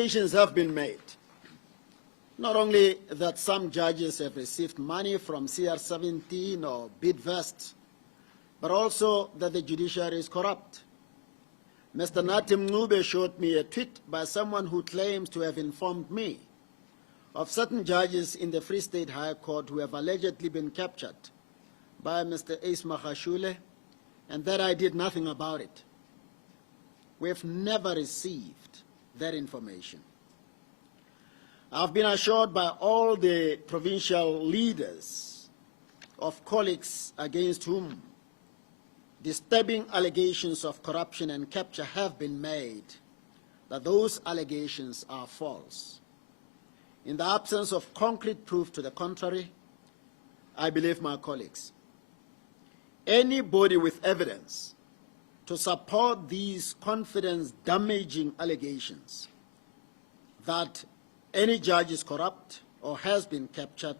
Allegations have been made. Not only that some judges have received money from CR17 or Bidvest, but also that the judiciary is corrupt. Mr. Natim Ngube showed me a tweet by someone who claims to have informed me of certain judges in the Free State High Court who have allegedly been captured by Mr. Ace Magashule, and that I did nothing about it. We have never received that information. I've been assured by all the provincial leaders of colleagues against whom disturbing allegations of corruption and capture have been made that those allegations are false. In the absence of concrete proof to the contrary, I believe my colleagues. Anybody with evidence to support these confidence-damaging allegations that any judge is corrupt or has been captured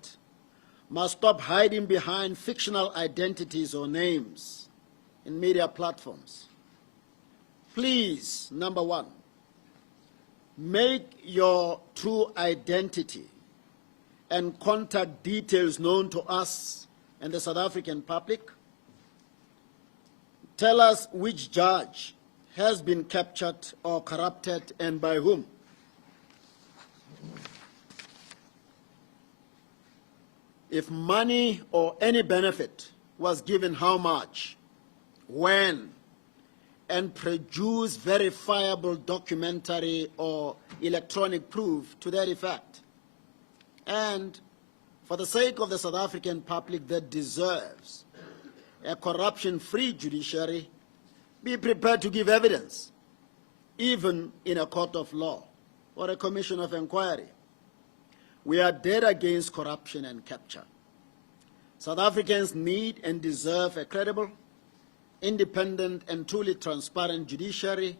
must stop hiding behind fictional identities or names in media platforms. Please, number one, make your true identity and contact details known to us and the South African public. Tell us which judge has been captured or corrupted and by whom. If money or any benefit was given, how much, when, and produce verifiable documentary or electronic proof to that effect. And for the sake of the South African public that deserves a corruption-free judiciary, be prepared to give evidence, even in a court of law or a commission of inquiry. We are dead against corruption and capture. South Africans need and deserve a credible, independent, and truly transparent judiciary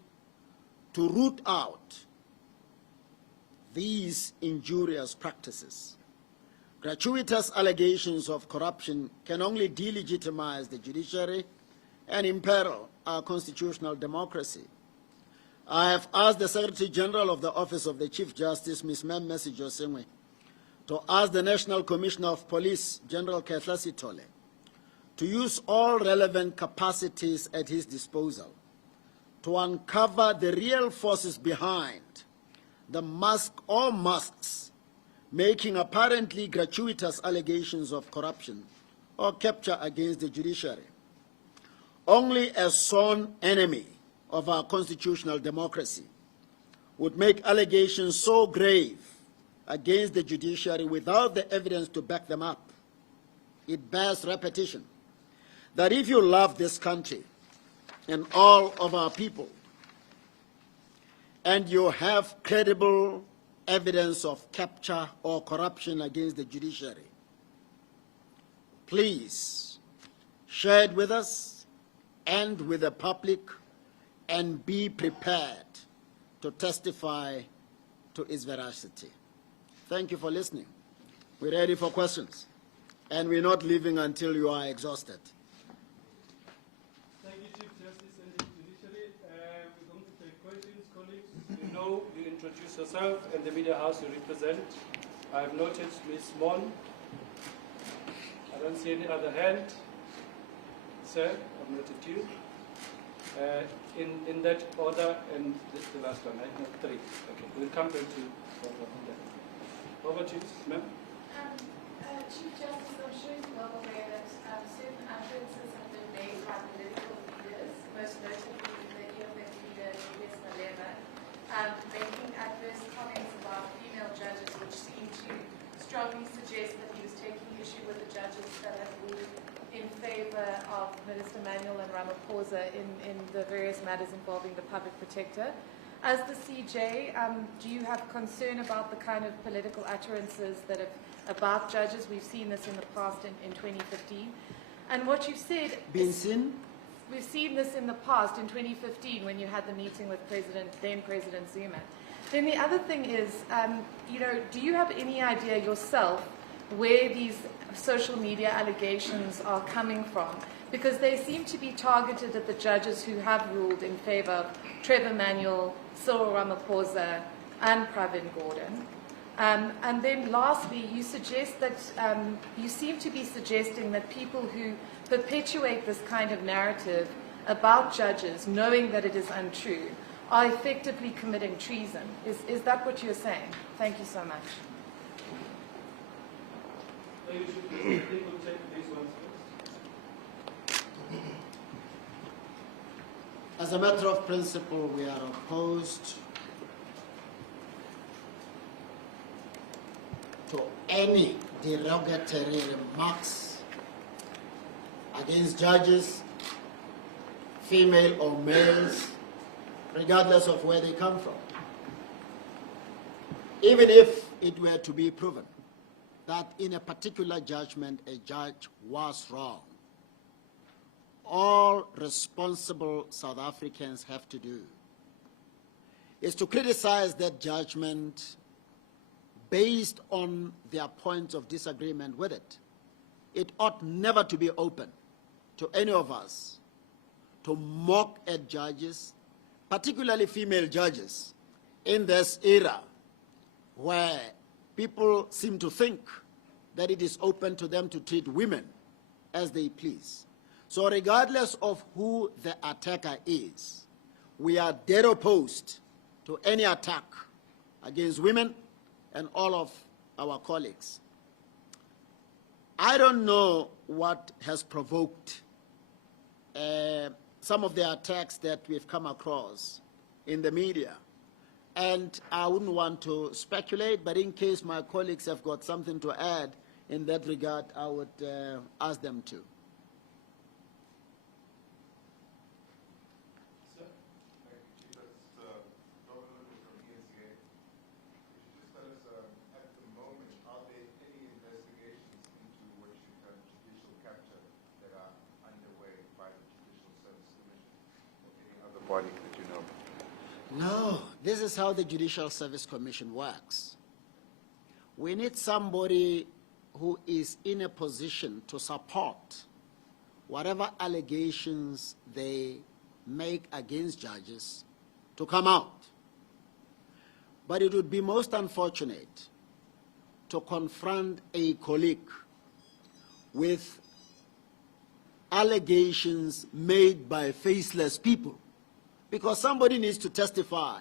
to root out these injurious practices. Gratuitous allegations of corruption can only delegitimize the judiciary and imperil our constitutional democracy. I have asked the Secretary General of the Office of the Chief Justice, Ms. Mmesi Josemwe, to ask the National Commissioner of Police, General Kehla Sithole, to use all relevant capacities at his disposal to uncover the real forces behind the mask or masks making apparently gratuitous allegations of corruption or capture against the judiciary. Only a sworn enemy of our constitutional democracy would make allegations so grave against the judiciary without the evidence to back them up. It bears repetition that if you love this country and all of our people, and you have credible evidence of capture or corruption against the judiciary, please share it with us and with the public, and be prepared to testify to its veracity. Thank you for listening. We're ready for questions, and we're not leaving until you are exhausted. Thank you, Chief Justice and the Judiciary. We're going to take questions, colleagues. You know, you introduce yourself and the media house you represent. I've noted Ms. Mon. I don't see any other hand. Sir, I've noted you. In that order, and this is the last one, right? No, three. Okay, we'll come back to over to you, ma'am. Chief Justice, I'm sure you're well aware that certain utterances have been made by political leaders, most notably the EFF leader, Julius Malema, making adverse comments about female judges, which seem to strongly suggest that he was taking issue with the judges that have ruled in favor of Minister Manuel and Ramaphosa in the various matters involving the public protector. As the CJ, do you have concern about the kind of political utterances that have about judges? We've seen this in the past in 2015. And what you've said... Been seen? We've seen this in the past in 2015 when you had the meeting with then President Zuma. Then the other thing is, do you have any idea yourself where these social media allegations are coming from? Because they seem to be targeted at the judges who have ruled in favor of Trevor Manuel, Cyril Ramaphosa, and Pravin Gordhan. And then lastly, you suggest that, you seem to be suggesting that people who perpetuate this kind of narrative about judges, knowing that it is untrue, are effectively committing treason. Is that what you're saying? Thank you so much. You should take these ones first. As a matter of principle, we are opposed to any derogatory remarks against judges, female or males, regardless of where they come from. Even if it were to be proven that in a particular judgment a judge was wrong, all responsible South Africans have to do is to criticize that judgment based on their points of disagreement with it. It ought never to be open to any of us to mock at judges, particularly female judges, in this era where people seem to think that it is open to them to treat women as they please. So regardless of who the attacker is, we are dead opposed to any attack against women and all of our colleagues. I don't know what has provoked some of the attacks that we've come across in the media. And I wouldn't want to speculate, but in case my colleagues have got something to add in that regard, I would ask them to. Body that you know? No, this is how the Judicial Service Commission works. We need somebody who is in a position to support whatever allegations they make against judges to come out. But it would be most unfortunate to confront a colleague with allegations made by faceless people, because somebody needs to testify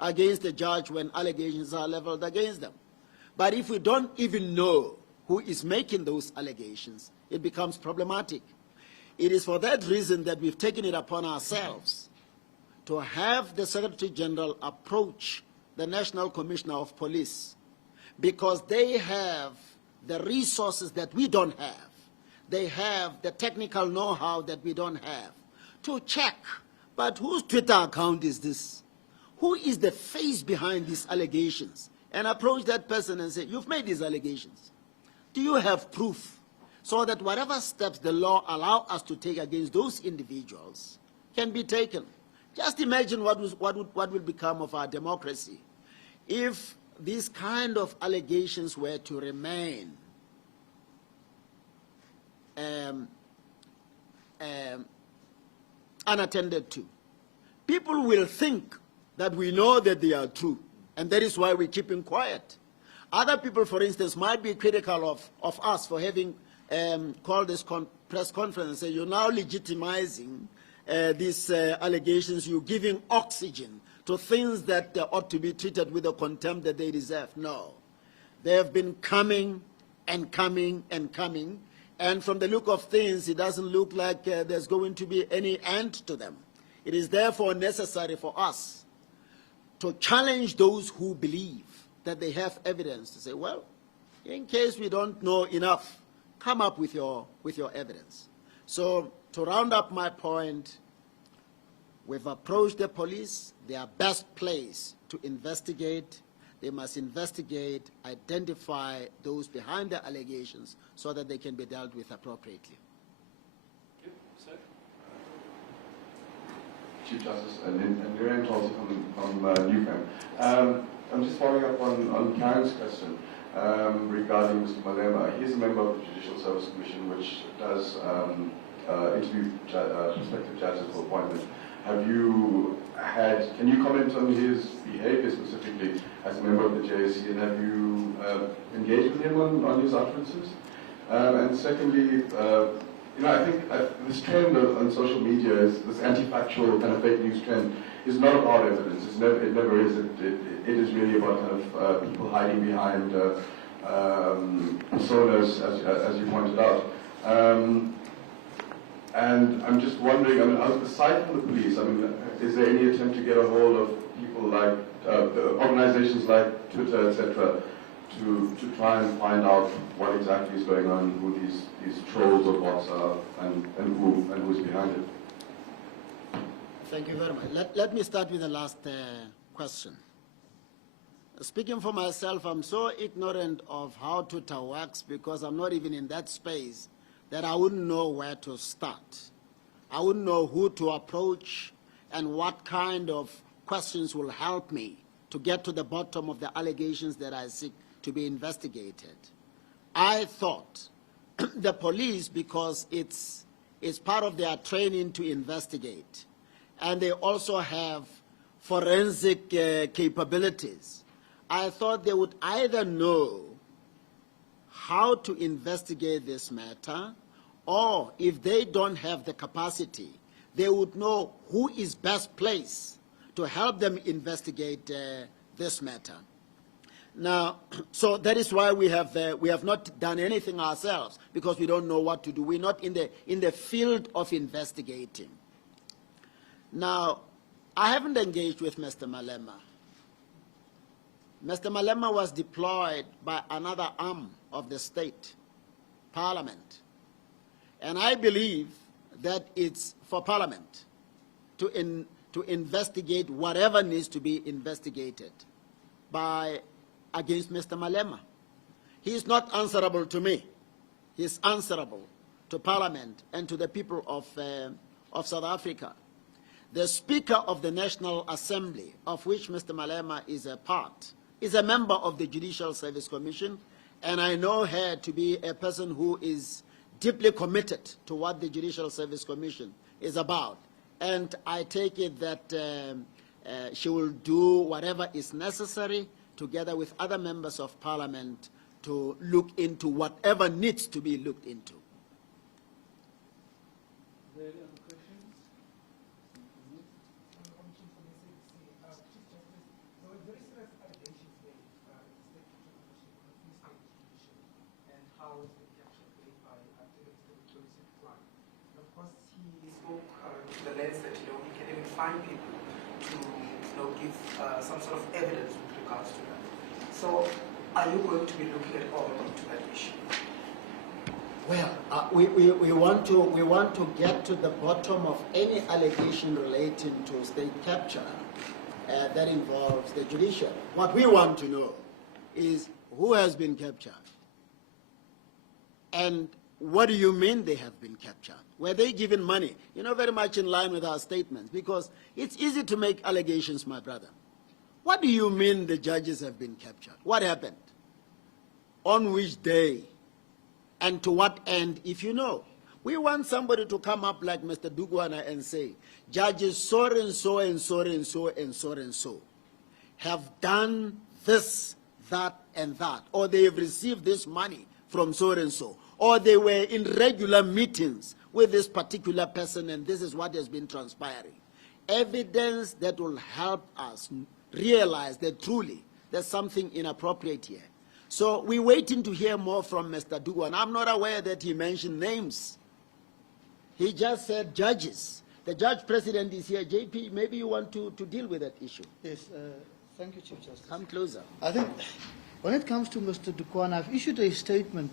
against the judge when allegations are leveled against them. But if we don't even know who is making those allegations, it becomes problematic. It is for that reason that we've taken it upon ourselves to have the Secretary General approach the National Commissioner of Police, because they have the resources that we don't have. They have the technical know-how that we don't have to check. But whose Twitter account is this? Who is the face behind these allegations? And approach that person and say, you've made these allegations. Do you have proof? So that whatever steps the law allow us to take against those individuals can be taken. Just imagine what will become of our democracy if these kind of allegations were to remain unattended to. People will think that we know that they are true, and that is why we keep them quiet. Other people, for instance, might be critical of us for having called this press conference and say, you're now legitimizing these allegations, you're giving oxygen to things that ought to be treated with the contempt that they deserve. No. They have been coming and coming and coming, and from the look of things, it doesn't look like there's going to be any end to them. It is therefore necessary for us to challenge those who believe that they have evidence to say, well, in case we don't know enough, come up with your evidence. So to round up my point, we've approached the police. They are best placed to investigate. They must investigate, identify those behind the allegations so that they can be dealt with appropriately. Yep, sir. Chief Justice, and Miriam also from Newcam. I'm just following up on Karen's question regarding Mr. Malema. He's a member of the Judicial Service Commission, which does interview prospective judges for appointment. can you comment on his behavior specifically as a member of the JSC, and have you engaged with him on his utterances? And secondly, I think this trend on social media, is this anti-factual kind of fake news trend, is not about evidence. It never is. It is really about kind of people hiding behind personas, as you pointed out. And I'm just wondering, aside from the police, is there any attempt to get a hold of people like organizations like Twitter, etc., to try and find out what exactly is going on, who these trolls or bots are, and who's behind it? Thank you very much. Let me start with the last question. Speaking for myself, I'm so ignorant of how Twitter works because I'm not even in that space that I wouldn't know where to start. I wouldn't know who to approach and what kind of questions will help me to get to the bottom of the allegations that I seek to be investigated. I thought the police, because it's part of their training to investigate, and they also have forensic capabilities, I thought they would either know how to investigate this matter, or if they don't have the capacity, they would know who is best placed to help them investigate this matter. Now, so that is why we have not done anything ourselves, because we don't know what to do. We're not in the field of investigating. Now, I haven't engaged with Mr. Malema. Mr. Malema was deployed by another arm of the state, Parliament. And I believe that it's for Parliament to investigate whatever needs to be investigated against Mr. Malema. He is not answerable to me. He is answerable to Parliament and to the people of South Africa. The Speaker of the National Assembly, of which Mr. Malema is a part, is a member of the Judicial Service Commission, and I know her to be a person who is deeply committed to what the Judicial Service Commission is about. And I take it that she will do whatever is necessary, together with other members of Parliament, to look into whatever needs to be looked into. Are there any other questions? The lens that he can even find people to give some sort of evidence with regards to that. So, are you going to be looking at all into that issue? Well, we want to get to the bottom of any allegation relating to state capture that involves the judiciary. What we want to know is who has been captured, and what do you mean they have been captured? Were they given money? Very much in line with our statements, because it's easy to make allegations, my brother. What do you mean the judges have been captured? What happened? On which day? And to what end, if you know? We want somebody to come up like Mr. Dugwana and say, judges so and so and so and so and so and so have done this, that, and that, or they have received this money from so and so, or they were in regular meetings with this particular person, and this is what has been transpiring. Evidence that will help us realize that truly there's something inappropriate here. So we're waiting to hear more from Mr. Dugwana. I'm not aware that he mentioned names. He just said judges. The judge president is here. JP, maybe you want to deal with that issue. Yes, thank you, Chief Justice. Come closer. I think when it comes to Mr. Dugwana, I've issued a statement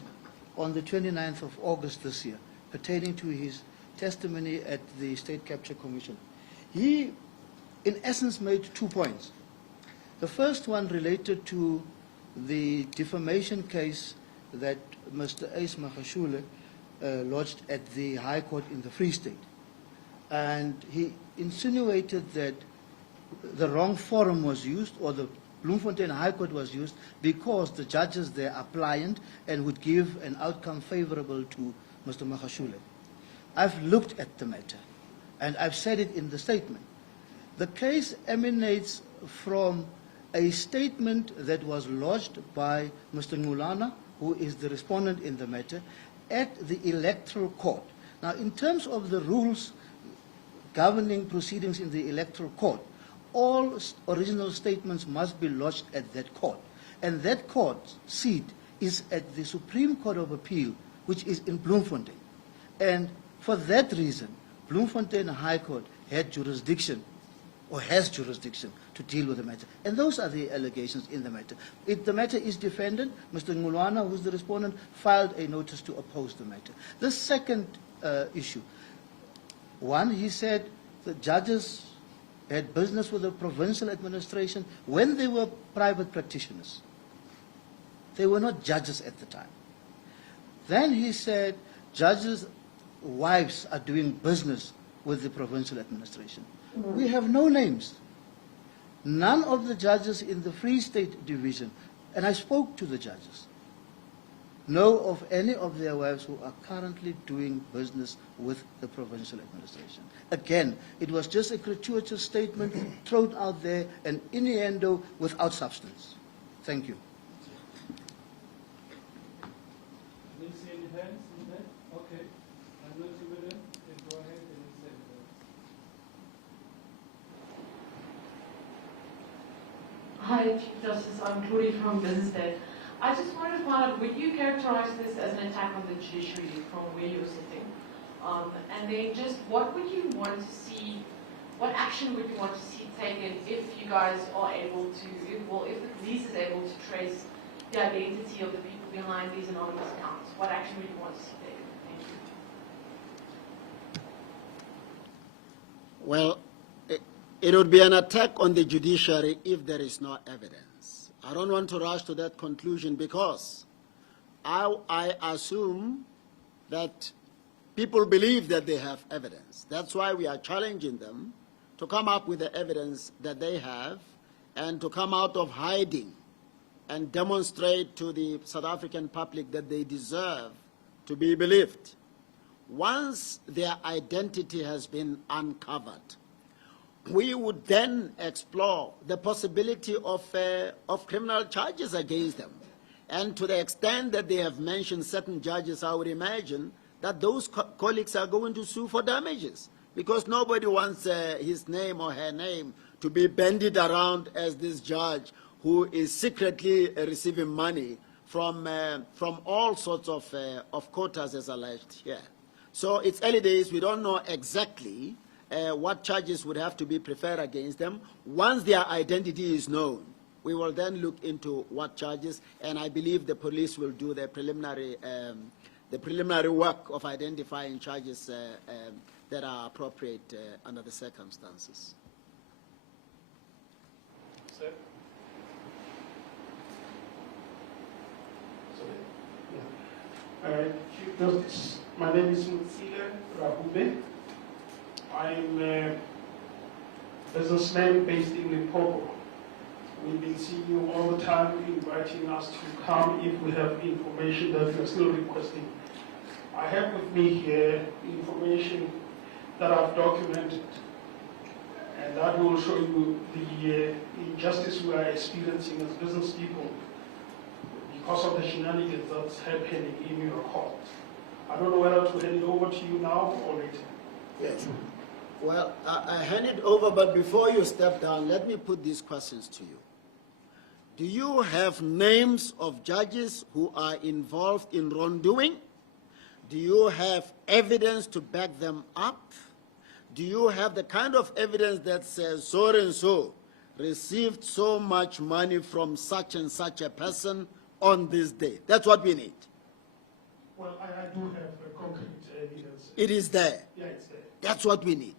on the 29th of August this year pertaining to his testimony at the State Capture Commission. He, in essence, made 2 points. The first one related to the defamation case that Mr. Ace Magashule lodged at the High Court in the Free State. And he insinuated that the wrong forum was used, or the Bloemfontein High Court was used, because the judges there are pliant and would give an outcome favorable to Mr. Magashule. I've looked at the matter. and I've said it in the statement. The case emanates from a statement that was lodged by Mr. Ngulana, who is the respondent in the matter, at the Electoral Court. Now, in terms of the rules governing proceedings in the Electoral Court, all original statements must be lodged at that court. And that court's seat is at the Supreme Court of Appeal, which is in Bloemfontein. And for that reason, Bloemfontein High Court had jurisdiction, or has jurisdiction, to deal with the matter. And those are the allegations in the matter. The matter is defended. Mr. Ngulwana, who's the respondent, filed a notice to oppose the matter. The second issue, one, he said the judges had business with the provincial administration when they were private practitioners. They were not judges at the time. Then he said judges' wives are doing business with the provincial administration. We have no names. None of the judges in the Free State Division, and I spoke to the judges, know of any of their wives who are currently doing business with the provincial administration. Again, it was just a gratuitous statement thrown out there, an innuendo without substance. Thank you. I didn't see any hands in there. Okay. I'm not with them. Then go ahead and say it. Hi, Chief Justice. I'm Claudia from Business Day. I just wanted to find out, would you characterize this as an attack on the judiciary from where you're sitting? And then just what would you want to see, what action would you want to see taken if you guys are able to, if the police is able to trace the identity of the people behind these anonymous accounts? What action would you want to see taken? Thank you. Well, it would be an attack on the judiciary if there is no evidence. I don't want to rush to that conclusion because I assume that people believe that they have evidence. That's why we are challenging them to come up with the evidence that they have and to come out of hiding and demonstrate to the South African public that they deserve to be believed. Once their identity has been uncovered, we would then explore the possibility of criminal charges against them. And to the extent that they have mentioned certain judges, I would imagine that those colleagues are going to sue for damages because nobody wants his name or her name to be bandied around as this judge who is secretly receiving money from all sorts of quotas as alleged here. So it's early days. We don't know exactly what charges would have to be preferred against them. Once their identity is known, we will then look into what charges, and I believe the police will do the preliminary work of identifying charges that are appropriate under the circumstances. Sir? Chief Justice, my name is Mutsile Rahube. I'm a businessman based in Limpopo. We've been seeing you all the time, inviting us to come if we have information that we are still requesting. I have with me here information that I've documented, and that will show you the injustice we are experiencing as business people because of the shenanigans that's happening in your court. I don't know whether to hand it over to you now or later. Yes. Well, I hand it over, but before you step down, let me put these questions to you. Do you have names of judges who are involved in wrongdoing? Do you have evidence to back them up? Do you have the kind of evidence that says so and so received so much money from such and such a person on this day? That's what we need. Well, I do have concrete evidence. It is there. Yeah, it's there. That's what we need.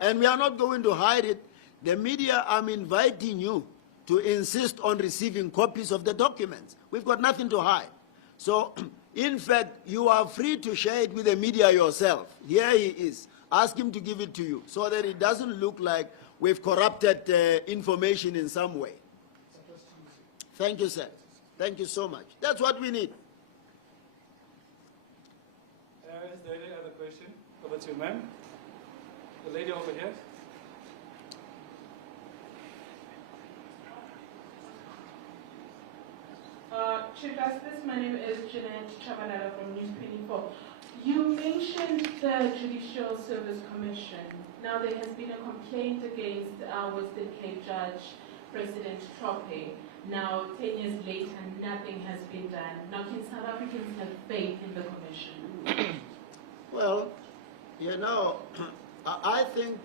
And we are not going to hide it. The media, I'm inviting you to insist on receiving copies of the documents. We've got nothing to hide. So, in fact, you are free to share it with the media yourself. Here he is. Ask him to give it to you so that it doesn't look like we've corrupted information in some way. Thank you, sir. Thank you so much. That's what we need. Is there any other question? Over to you, ma'am. The lady over here. Chief Justice, my name is Jeanette Chabanella from News 24. You mentioned the Judicial Service Commission. Now there has been a complaint against Western Cape Judge President Trope. Now 10 years later, nothing has been done. Now can South Africans have faith in the commission? Well, you know, I think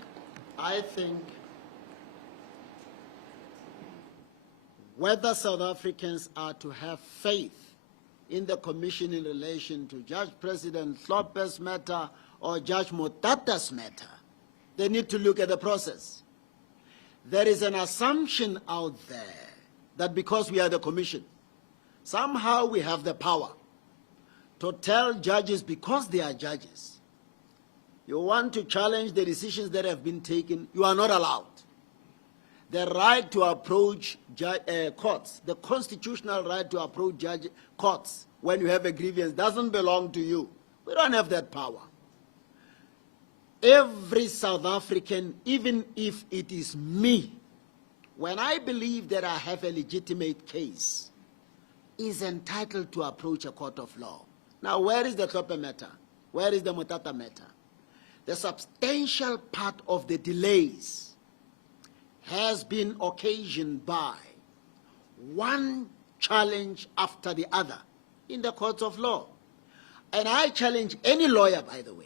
whether South Africans are to have faith in the commission in relation to Judge President Tlhope's matter or Judge Motata's matter, they need to look at the process. There is an assumption out there that because we are the commission, somehow we have the power to tell judges, because they are judges, you want to challenge the decisions that have been taken, you are not allowed. The right to approach courts, the constitutional right to approach courts when you have a grievance doesn't belong to you. We don't have that power. Every South African, even if it is me, when I believe that I have a legitimate case, is entitled to approach a court of law. Now, where is the Tlhope matter? Where is the Motata matter? The substantial part of the delays has been occasioned by one challenge after the other in the courts of law. And I challenge any lawyer, by the way,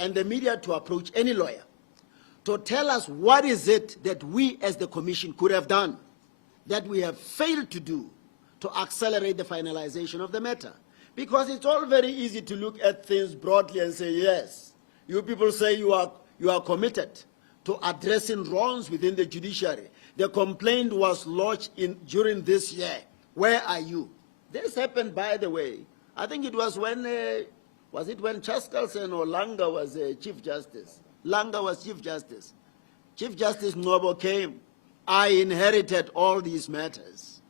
and the media to approach any lawyer to tell us what is it that we as the commission could have done that we have failed to do to accelerate the finalization of the matter. Because it's all very easy to look at things broadly and say, yes, you people say you are committed to addressing wrongs within the judiciary. The complaint was lodged during this year. Where are you? This happened, by the way. I think it was when Chaskalson or Langa was Chief Justice? Langa was Chief Justice. Chief Justice Ngobo came. I inherited all these matters.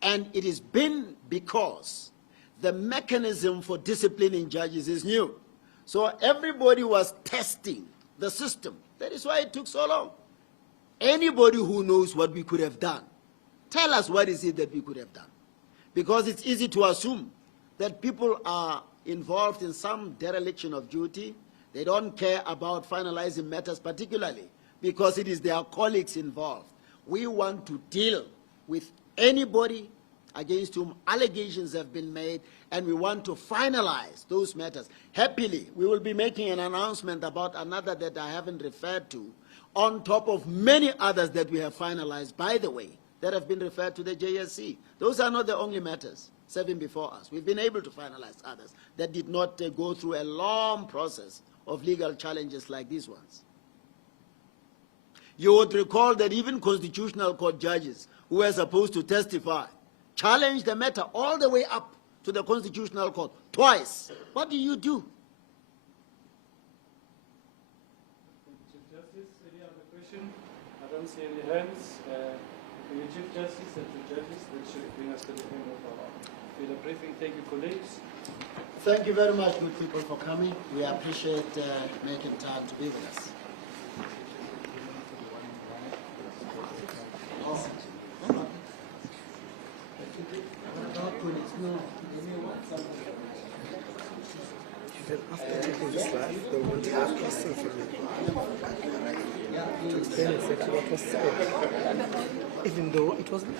And it has been because the mechanism for disciplining judges is new. So everybody was testing the system. That is why it took so long. Anybody who knows what we could have done, tell us what is it that we could have done. Because it's easy to assume that people are involved in some dereliction of duty. They don't care about finalizing matters particularly because it is their colleagues involved. We want to deal with anybody against whom allegations have been made, and we want to finalize those matters. Happily, we will be making an announcement about another that I haven't referred to, on top of many others that we have finalized, by the way, that have been referred to the JSC. Those are not the only matters serving before us. We've been able to finalize others that did not go through a long process of legal challenges like these ones. You would recall that even constitutional court judges who were supposed to testify challenged the matter all the way up to the Constitutional Court twice. What do you do? Chief Justice, any other question? I don't see any hands. The Chief Justice and the judges, that should bring us to the end of our briefing. Thank you, colleagues. Thank you very much, good people, for coming. We appreciate making time to be with us. After taking this live, they want to ask questions from me to explain exactly what was said, even though it was live.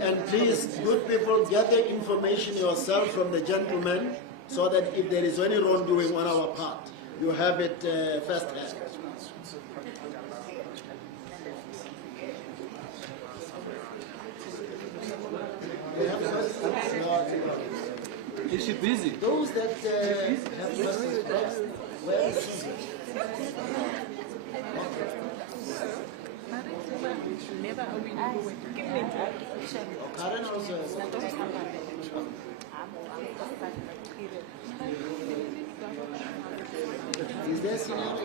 And please, good people, gather information yourself from the gentleman so that if there is any wrongdoing on our part, you have it firsthand. Is she busy? Those that have questions, where is she? Karen also has is there scenario?